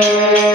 Thank you.